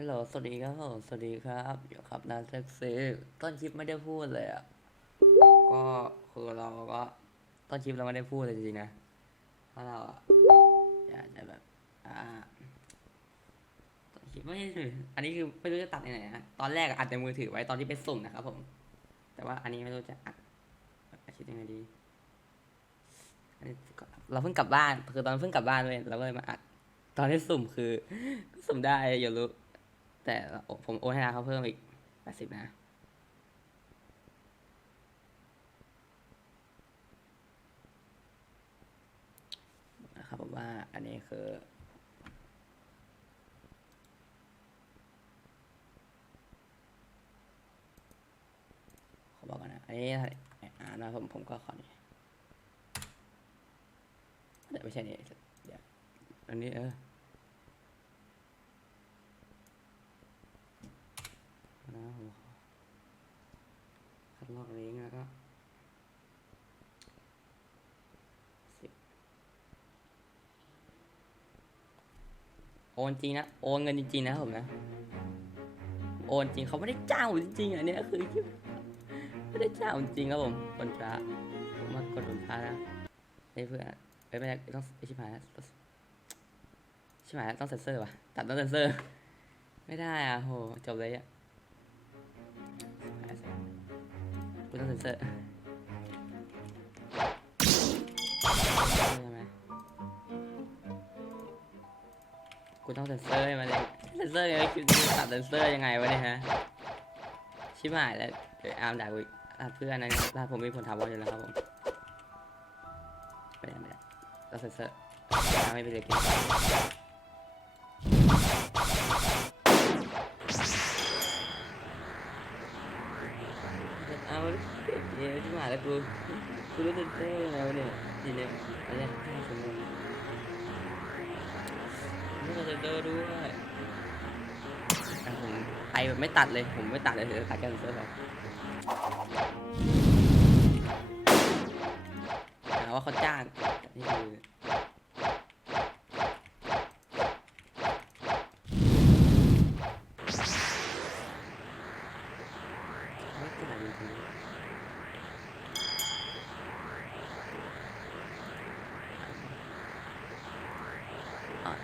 ฮัลโหล สวัสดีครับผมสวัสดีครับอยู่ครับนาแท็กซี่ต้นคลิปไม่ได้พูดเลยอะ ก็คือเราก็ต้นคลิปเราไม่ได้พูดเลยจริงๆนะ เพราะเราอะอยากจะแบบ อ่า ต้นคลิปไม่ใช่อันนี้คือไม่รู้จะตัดยังไงนะ ตอนแรกอัดในมือถือไว้ตอนที่ไปสุ่มนะครับผม แต่ว่าอันนี้ไม่รู้จะอัดอัดคลิปยังไงดีอันนี้เราเพิ่งกลับบ้าน คือตอนเพิ่งกลับบ้านเลยเราก็เลยมาอัด ตอนที่สุ่มคือ ก็สุ่มได้อย่ารู้ แต่ผมโอนให้นาเขาเพิ่มอีกแปดสิบนะ นะครับผมว่าอันนี้คือขอบอกก่อนนะ อันนี้อ่านะผมผมก็ขอนี่เดี๋ยวไม่ใช่นี่เดี๋ยวอันนี้เออ นะผมขอ คัดลอกลิงก์แล้วก็โอนจริงนะ โอนเงินจริงๆนะผมนะ โอนจริงเขาไม่ได้จ้างผมจริงๆอันนี้คือไม่ได้จ้างผมจริงครับผมคนพระผมมากดคนพระนะไอ้เพื่อนเอ้ยไม่ได้ต้องไอ้ชิบหายแล้วชิบหายแล้วต้องเซ็นเซอร์ว่ะตัดต้องเซ็นเซอร์ ไม่ได้อะโหจบเลยอะ กูต้องเซ็นเซอร์ใช่ไหมกูต้องเซ็นเซอร์มันเลยเซ็นเซอร์ยังไงคลิปนี้ตัดเซ็นเซอร์ยังไงวะเนี่ยฮะ ชิบหายแล้วเดี๋ยวอาร์มด่ากูอีกอะเพื่อนนะถ้าผมมีผลถาว่าอยู่แล้วครับผมไปยังไงต้องเซ็นเซอร์ไม่ไปเลยกิน เดี๋ยวชิบหายแล้วกูกูรู้เซ็นเซอร์ยังไงวเนี่ยทีเนี้ยอันเนี้ยห้าชั่วโมงไม่ต้องเซ็นเจอด้วยผมไปแบบไม่ตัดเลย ผมไม่ตัดเลยเดี๋ยวตัดกันเซอร์ไปหาว่าเขาจ้างนี่คือไม่จ่ายจริงๆอะ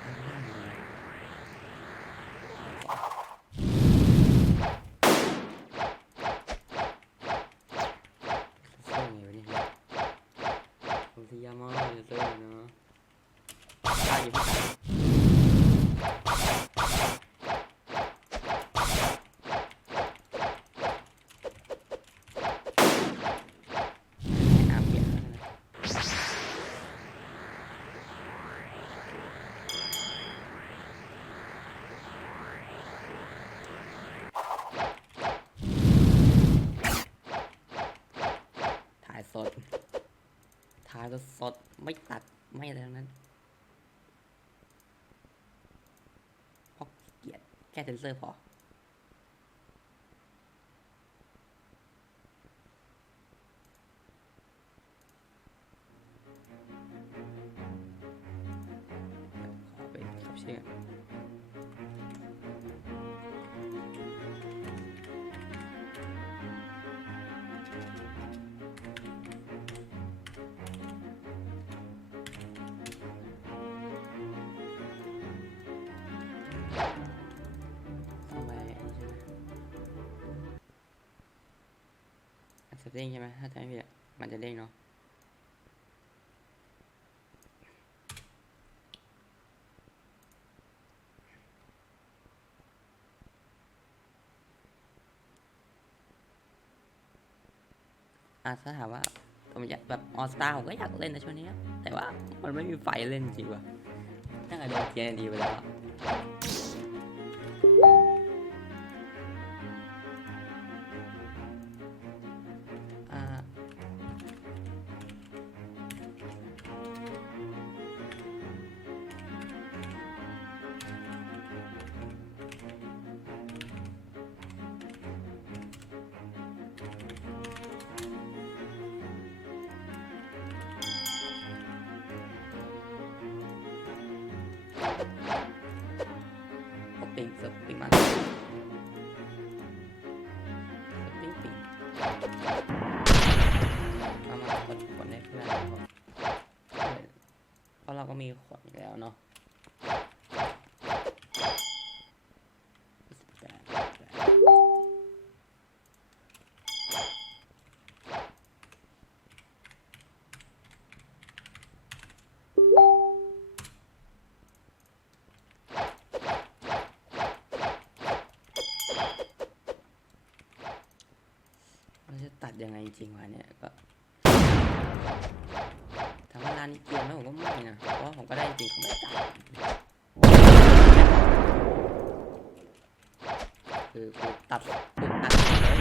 ไม่ได้เลย เสื้อไงวะเนี่ยผมที่ยามากเลยเสื้อเนาะตายอยู่ที่น้ำเปียกแล้วนะถ่ายสด ถ่าย สดสดๆไม่ตัดไม่อะไรทั้งนั้นเพราะเกียดแค่เซนเซอร์พอ accepting ใช่ไหมถ้าจะไม่ผิดอะมันจะเด้งเนาะอะถ้าถามว่าผมอยากแบบออสตาผมก็อยากเล่นในช่วงนี้ แต่ว่ามันไม่มีไฟเล่นจริงว่ะตั้งแต่โดนเกียร์ดีไปแล้ว เอามากดกดให้เพื่อนเพราะเราก็มีขวดแล้วเนาะ มันจะตัดยังไงจริงวะเนี่ยก็ทำเวลานี้เกรียนแล้วผมก็ไม่นะเพราะผมก็ได้จริงผมไม่ตัดคือตัดตัดเลย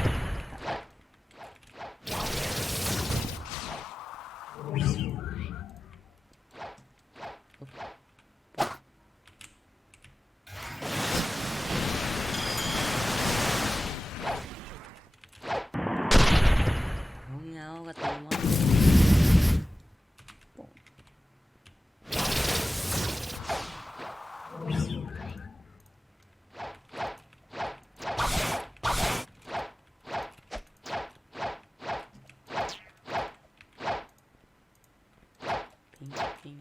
เอาเงากระตีมอนพิงพิง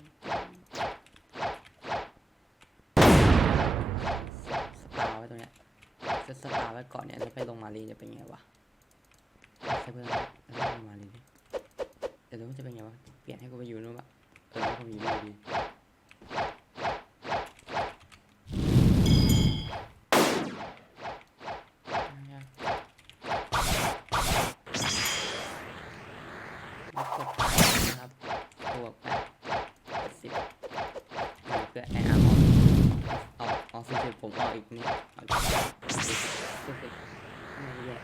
สตาร์ไว้ตรงเนี้ย เซตสตาร์ไว้ก่อนเนี่ยแล้วไปลงมารีจะเป็นไงวะใช่เพื่อนแล้วลงมารีดิเดี๋ยวดูว่าจะเป็นไงวะ เปลี่ยนให้กูไปอยู่นู่นปะเออให้กูอยู่นู่นดีแล้วกดไปนะครัวแปดสิบเดี๋ยวเพื่อไออาร์ มออกออกสิบผมออกอีกนี่ออกอีกสิบสิบสิบไม่แย่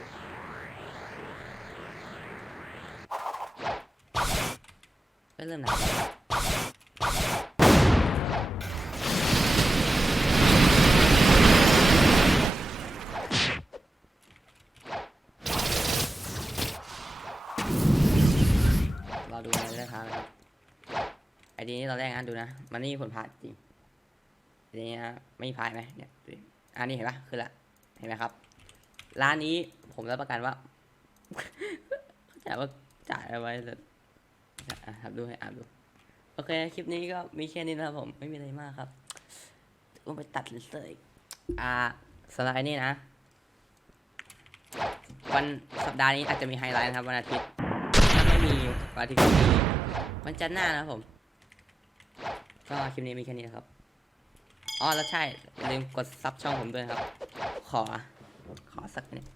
ก็เริ่มหนักเราดูในเรื่องทางนะครับไอ้ทีนี้ตอนแรกนะดูนะ มันนี่ผลผ่านจริง ทีนี้นะไม่มีพายไหมเนี่ยอันนี้เห็นปะคือละเห็นไหมครับ ร้านนี้ผมรับประกันว่าเข้าใจว่าจ่ายเอาไว้เลยอะครับดูให้อ่านดู โอเค คลิปนี้ก็มีแค่นี้นะครับผมไม่มีอะไรมากครับต้องไปตัดเลยอ่าสไลด์นี่นะ วันสัปดาห์นี้อาจจะมีไฮไลท์นะครับ วันอาทิตย์ถ้าไม่มีวันอาทิตย์ก็มีวันจันทร์หน้านะครับผม ก็คลิปนี้มีแค่นี้นะครับ อ๋อแล้วใช่อย่าลืมกดซับช่องผมด้วยครับ ขอ ขอสักเนี่ย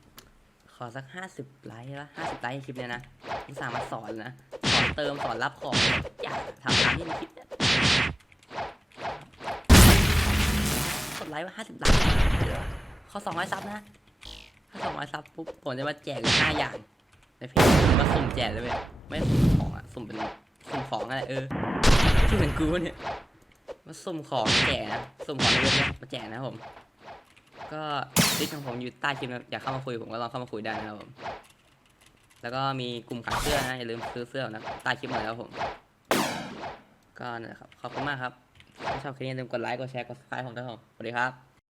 ขอสักห้าสิบไลค์ละห้าสิบไลค์ในคลิปเนี่ยนะที่สามารถสอนนะสอนเติมสอนรับของอยากทำตามที่ในคลิปเนี่ยกดไลค์ว่าห้าสิบไลค์เดี๋ยวขอสองร้อยซับนะ ถ้าสองร้อยซับปุ๊บผมจะมาแจกเลยห้าอย่างในเพจมาสุ่มแจกเลยเว้ยไม่สุ่มของอะสุ่มเป็นสุ่มของอะไรเออสุ่มเป็นกูเนี่ย มาสุ่มของแจกนะสุ่มของเยอะนะมาแจกนะผม ก็ลิสต์ของผมอยู่ใต้คลิปนะอยากเข้ามาคุยผมก็ลองเข้ามาคุยได้นะครับผมแล้วก็มีกลุ่มขายเสื้อนะอย่าลืมซื้อเสื้อนะใต้คลิปหน่อยครับผม ก็นะครับขอบคุณมากครับถ้าชอบคลิปนี้อย่าลืมกดไลค์กดแชร์กดซับสไครต์ผมด้วยครับสวัสดีครับ